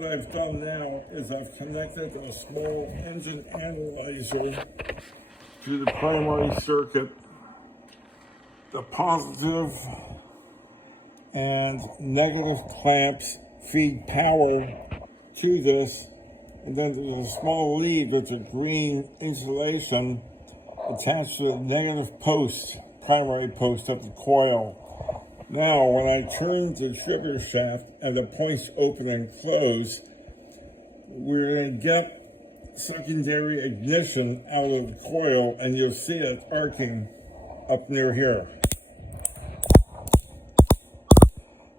What I've done now is I've connected a small engine analyzer to the primary circuit. The positive and negative clamps feed power to this, and then there's a small lead with a green insulation attached to the negative post, primary post of the coil. Now, when I turn the distributor shaft and the points open and close, we're going to get secondary ignition out of the coil, and you'll see it arcing up near here.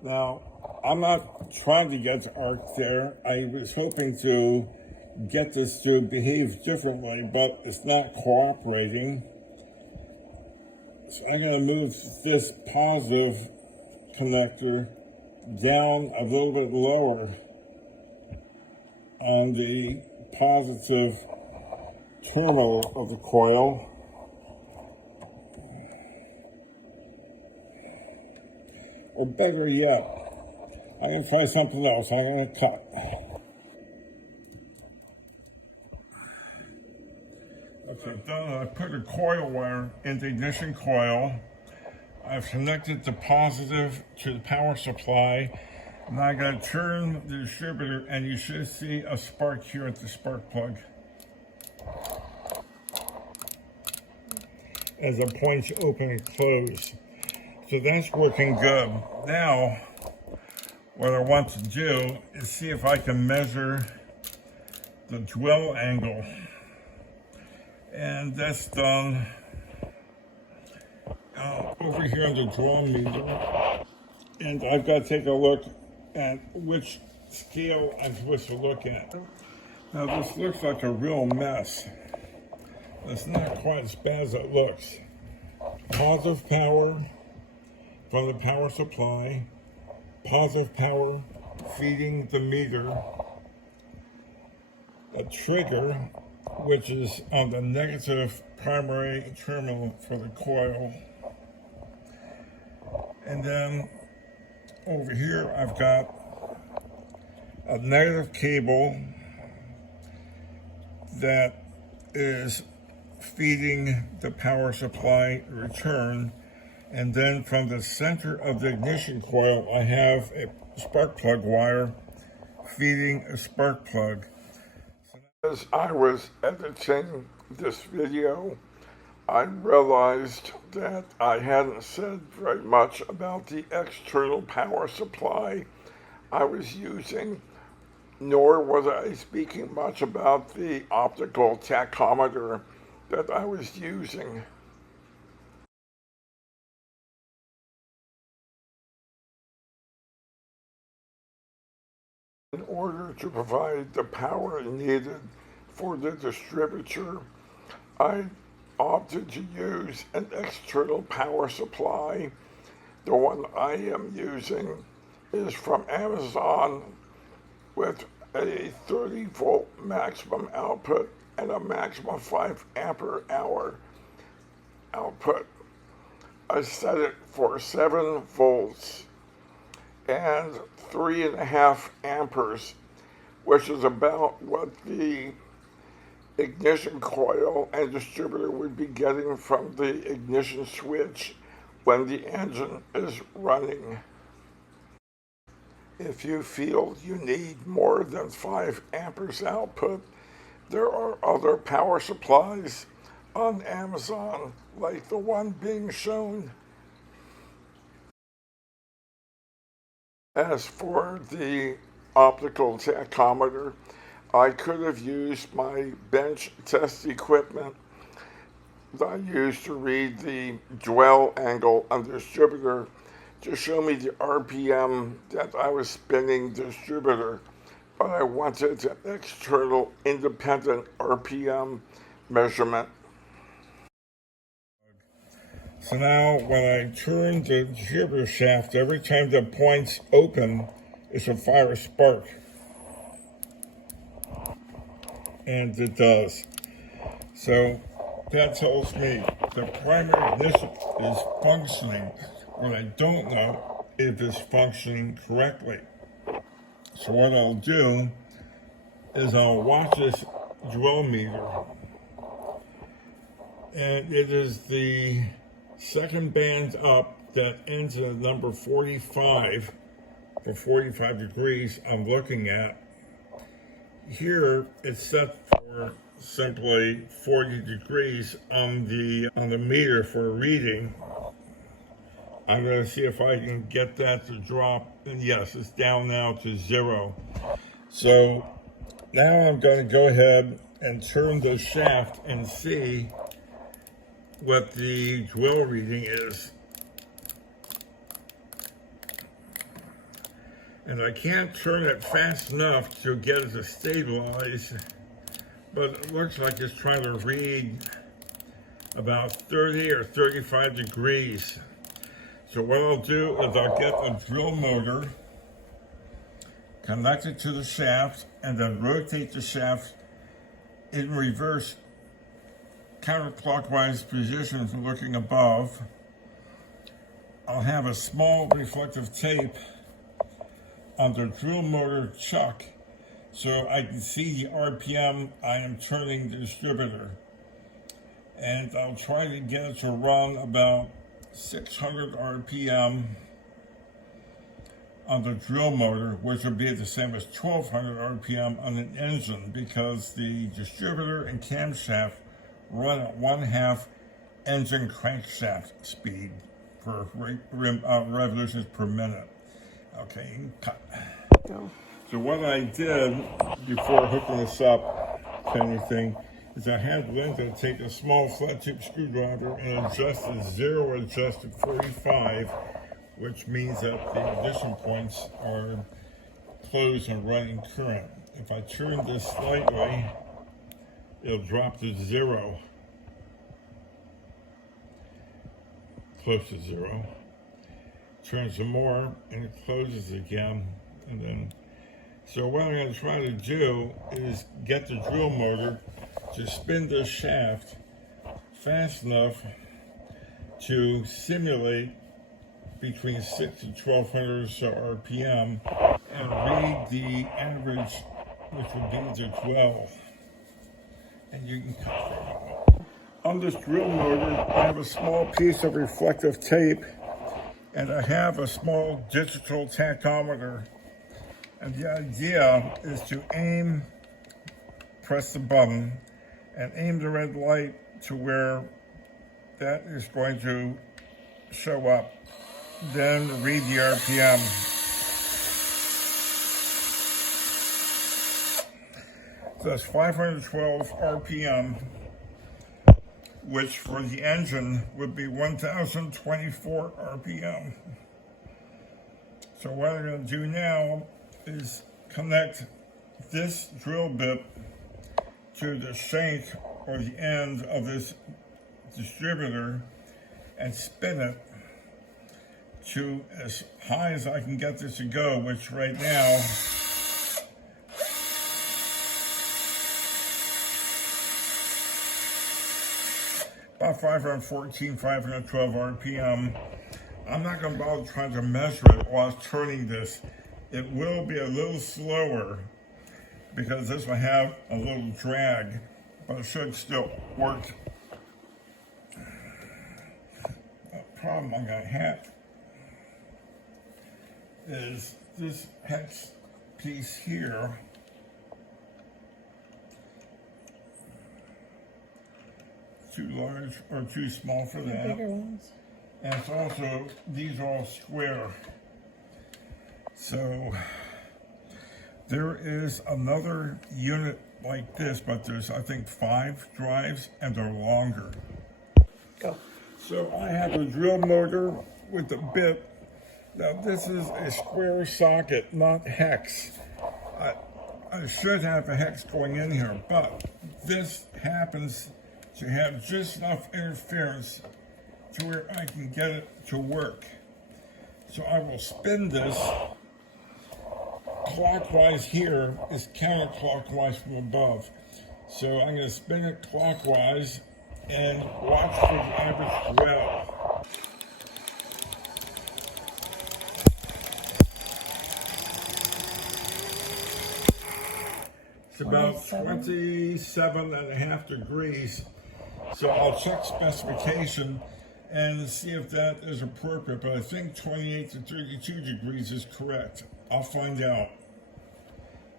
Now, I'm not trying to get to arc there. I was hoping to get this to behave differently, but it's not cooperating. So I'm going to move this positive connector down a little bit lower on the positive terminal of the coil. Or better yet, I'm going to try something else. I'm going to cut. Okay, done. I put a coil wire in the ignition coil. I've connected the positive to the power supply. Now I'm going to turn the distributor, and you should see a spark here at the spark plug as the points open and close. So that's working good. Now, what I want to do is see if I can measure the dwell angle. And that's done over here on the draw meter. And I've got to take a look at which scale I'm supposed to look at. Now, this looks like a real mess. It's not quite as bad as it looks. Positive power from the power supply, positive power feeding the meter, a trigger, which is on the negative primary terminal for the coil. And then over here, I've got a negative cable that is feeding the power supply return. And then from the center of the ignition coil, I have a spark plug wire feeding a spark plug. As I was editing this video, I realized that I hadn't said very much about the external power supply I was using, nor was I speaking much about the optical tachometer that I was using. In order to provide the power needed for the distributor, I opted to use an external power supply. The one I am using is from Amazon with a 30-volt maximum output and a maximum 5 ampere hour output. I set it for 7 volts and 3.5 amperes, which is about what the ignition coil and distributor would be getting from the ignition switch when the engine is running. If you feel you need more than 5 amperes output, there are other power supplies on Amazon, like the one being shown. As for the optical tachometer, I could have used my bench test equipment that I used to read the dwell angle on the distributor to show me the RPM that I was spinning the distributor, but I wanted an external independent RPM measurement. So now when I turn the distributor shaft, every time the points open, it should fire a spark. And it does. So that tells me the primary ignition is functioning. What I don't know if it's functioning correctly. So what I'll do is I'll watch this dwell meter. And it is the second band up that ends at number 45 for 45 degrees I'm looking at. Here it's set for simply 40 degrees on the meter for a reading. I'm going to see if I can get that to drop, and yes, it's down now to 0. So now I'm going to go ahead and turn the shaft and see what the dwell reading is. And I can't turn it fast enough to get it to stabilize, but it looks like it's trying to read about 30 or 35 degrees. So what I'll do is I'll get a drill motor, connect it to the shaft, and then rotate the shaft in reverse counterclockwise position from looking above. I'll have a small reflective tape on the drill motor chuck so I can see the RPM I am turning the distributor. And I'll try to get it to run about 600 RPM on the drill motor, which would be the same as 1200 RPM on an engine, because the distributor and camshaft run at 1/2 engine crankshaft speed for revolutions per minute. Okay, cut. Go. So what I did before hooking this up to anything is I had Linda take a small flat tube screwdriver and adjust the 0 adjust to 45, which means that the ignition points are closed and running current. If I turn this slightly, it'll drop to 0, close to 0. Turn some more and it closes again, and then so what I'm going to try to do is get the drill motor to spin this shaft fast enough to simulate between 6 and 1200 or so RPM and read the average, which would be the 12. And you can cut from it. On this drill motor, I have a small piece of reflective tape, and I have a small digital tachometer. And the idea is to aim, press the button, and aim the red light to where that is going to show up. Then read the RPM. So that's 512 RPM, which for the engine would be 1024 RPM. So what I'm going to do now is connect this drill bit to the shank or the end of this distributor and spin it to as high as I can get this to go, which right now about 514, 512 RPM. I'm not going to bother trying to measure it while I was turning this. It will be a little slower because this will have a little drag, but it should still work. The problem I'm going to have is this hex piece here too large or too small for that. Bigger ones. And it's also, these are all square. So there is another unit like this, but there's, I think, 5 drives and they're longer. Go. So I have a drill motor with a bit. Now this is a square socket, not hex. I should have a hex going in here, but this happens to have just enough interference to where I can get it to work. So I will spin this clockwise. Here is counterclockwise from above. So I'm going to spin it clockwise and watch for the average dwell. reached about 27.5 degrees. So I'll check specification and see if that is appropriate, but I think 28 to 32 degrees is correct. I'll find out.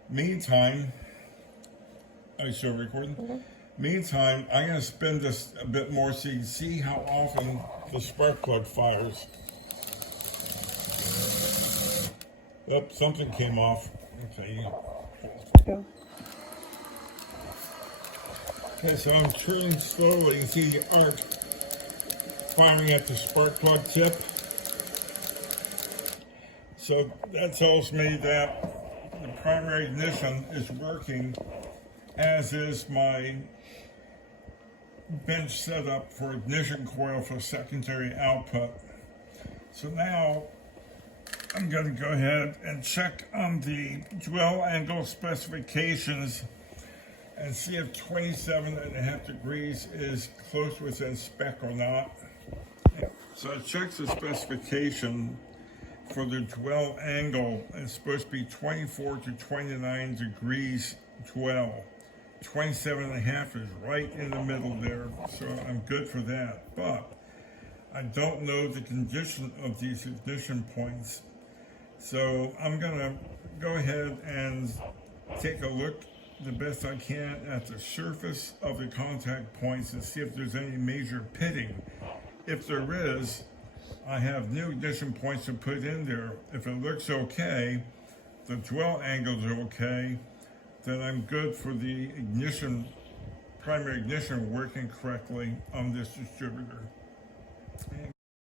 Meantime, are you still recording? Mm-hmm. Meantime, I'm going to spin this a bit more so you can see how often the spark plug fires. Oh, something came off. Okay. Yeah. Okay, so I'm turning slowly. You can see the arc firing at the spark plug tip. So that tells me that the primary ignition is working, as is my bench setup for ignition coil for secondary output. So now I'm going to go ahead and check on the dwell angle specifications and see if 27.5 degrees is close within spec or not. So I checked the specification for the dwell angle. It's supposed to be 24 to 29 degrees dwell. 27.5 is right in the middle there, so I'm good for that. But I don't know the condition of these ignition points. So I'm gonna go ahead and take a look the best I can at the surface of the contact points and see if there's any major pitting. If there is, I have new ignition points to put in there. If it looks okay, the dwell angles are okay, then I'm good for the ignition, primary ignition working correctly on this distributor. And